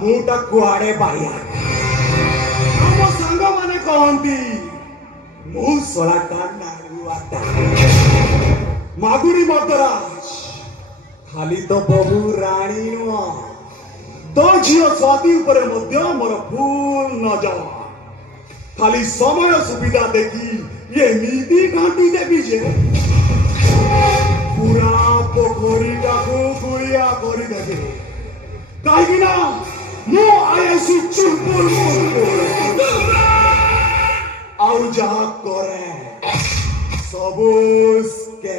मुटा कुआड़े बाया आम सांग माने कहती मु सोलाटा नारुआटा मागुरी मर्दराज खाली तो बहु राणी नुह तो झील स्वाति उपरे मध्य मोर फुल नजर खाली समय सुविधा देखी ये नीति घाटी देवी जे पूरा पोखरीटा को गुड़िया कर देवे कहीं मु आयसी चुलपुल आउ जहा करे सबूस के